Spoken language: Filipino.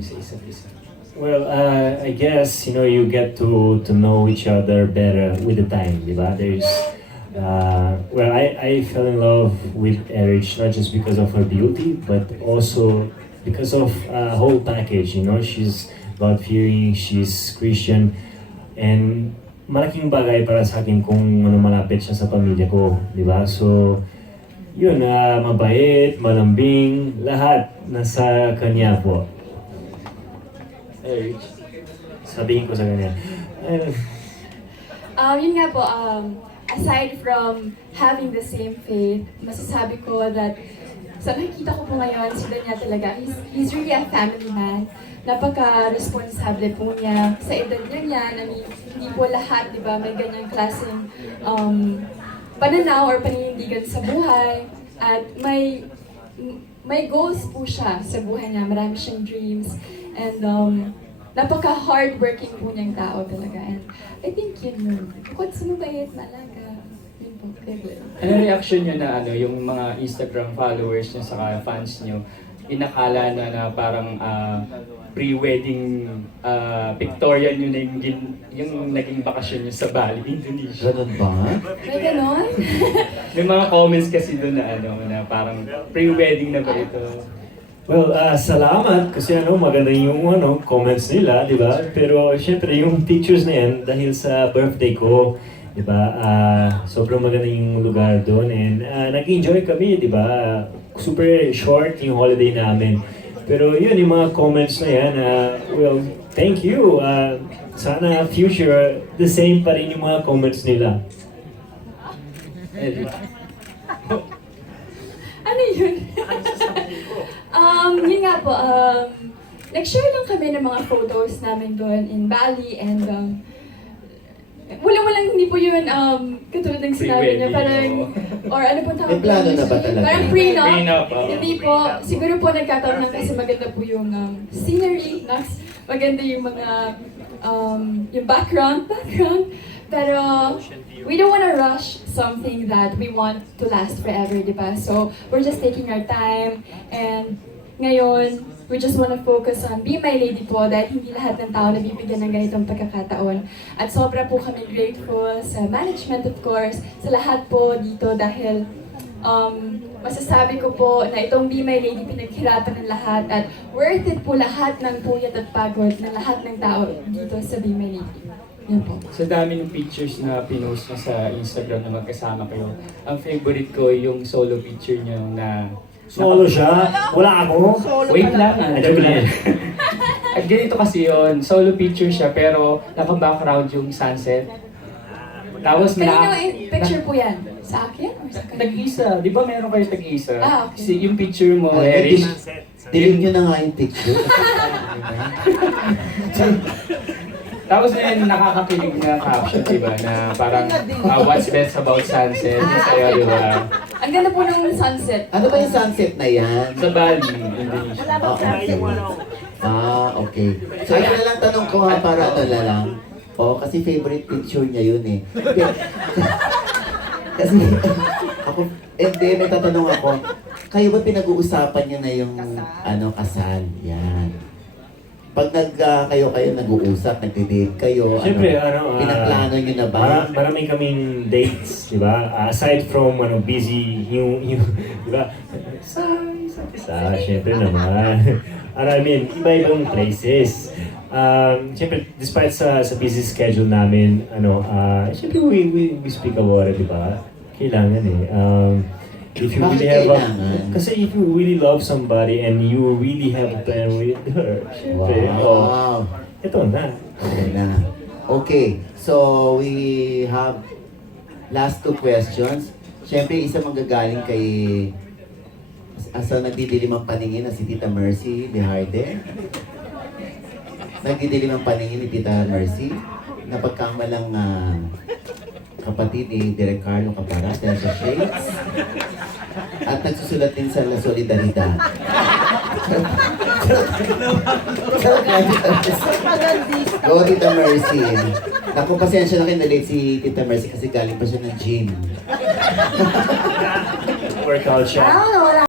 sa isa't isa? Well, I guess, you get to know each other better with the time, di ba? I fell in love with Erich not just because of her beauty, but also because of whole package, She's God-fearing, she's Christian, and malaking bagay para sa akin kung malapit siya sa pamilya ko, di ba? So, yun, mabait, malambing, lahat nasa kanya po. Erich? Sabihin ko sa kanya. Yun nga po, aside from having the same faith, masasabi ko that sa nakikita ko po ngayon, si Danya talaga, he's really a family man. Napaka-responsable po niya sa edad niya yan. I mean, hindi po lahat, di ba, may ganyang klaseng pananaw or paninindigan sa buhay. At may goals po siya sa buhay niya. Marami siyang dreams. And napaka-hardworking po niyang tao talaga. And I think yun. Bukod sa mabait, malaga. Yun po, good. Ano reaction niyo na yung mga Instagram followers niyo saka fans niyo, inakala na parang pre-wedding pictorial niyo na yung naging bakasyon niyo sa Bali, Indonesia? Ganun ba? May ganon? May mga comments kasi doon na parang pre-wedding na ba ito? Well, salamat kasi maganda yung comments nila, di ba? Pero syempre yung pictures na yan dahil sa birthday ko, di ba? Sobrang maganda yung lugar doon and nag-enjoy kami, di ba? Super short yung holiday namin. Pero yun, yung mga comments na yan, well, thank you. Sana future, the same pa rin yung mga comments nila. Erich? Ano yun? Yun nga po, nag-share lang kami ng mga photos namin doon in Bali and walang hindi po yun katulad ng sinabi niya, parang, or ano po tawag? May plano na ba talaga? Parang prenup. Prenup, Hindi po, siguro po nagkataon lang kasi maganda po yung scenery, maganda yung mga, yung background, pero we don't want to rush something that we want to last forever, di ba? So, we're just taking our time and ngayon, we just want to focus on Be My Lady po dahil hindi lahat ng tao nabibigyan ng ganitong pagkakataon. At sobra po kami grateful sa management of course, sa lahat po dito dahil masasabi ko po na itong Be My Lady pinaghirapan ng lahat at worth it po lahat ng puyat at pagod ng lahat ng tao dito sa Be My Lady. Yan po. Sa dami ng pictures na pinost niyo sa Instagram na magkasama kayo, ang favorite ko yung solo picture niyo na Solo siya? Wala ako? wait lang, Joke lang. At ganito kasi yun, solo picture siya pero naka-background yung sunset. Tapos Kanino picture po yan? Sa akin or sa kanino? Tag-isa, di ba meron kayo tag-isa? Okay. Kasi yung picture mo, Ay, Erich, Delete nyo na nga yung picture. tapos na yun, nakakakilig na caption, di ba? Na parang, what's best about sunset? Sa'yo, di ba? Ang ganda po ng sunset. Ano ba yung sunset na yan? Sa Bali, Indonesia. Okay. So, yun na lang tanong ko para na lang. Kasi favorite picture niya yun eh. Kasi, may tatanong ako, kayo ba pinag-uusapan niyo na yung kasal? Yan. Pag kayo nag-uusap, nagde-date kayo, Syempre, pinaplano niyo na ba? Maraming kaming dates, di ba? Aside from busy, yung di ba? Syempre naman. Iba-ibang places. Syempre, despite sa busy schedule namin, syempre we speak about it, di ba? Kailangan eh. If you really have kasi if you really love somebody and you really have a plan with her, syempre, Wow. ito na. Okay na. Okay, so we have last two questions. Siyempre, isa manggagaling kay asa nagdidilim ang paningin na si Tita Mercy Beharde. Nagdidilim ang paningin ni Tita Mercy na pagkamalang kapatid ni Direk Carlo Caparas dahil sa Shades. At nagsusulat din sa La Solidaridad. Go, Tita Mercy. Naku, pasensya na kayo na-late si Tita Mercy kasi galing pa siya ng gym. Workout siya. Wala.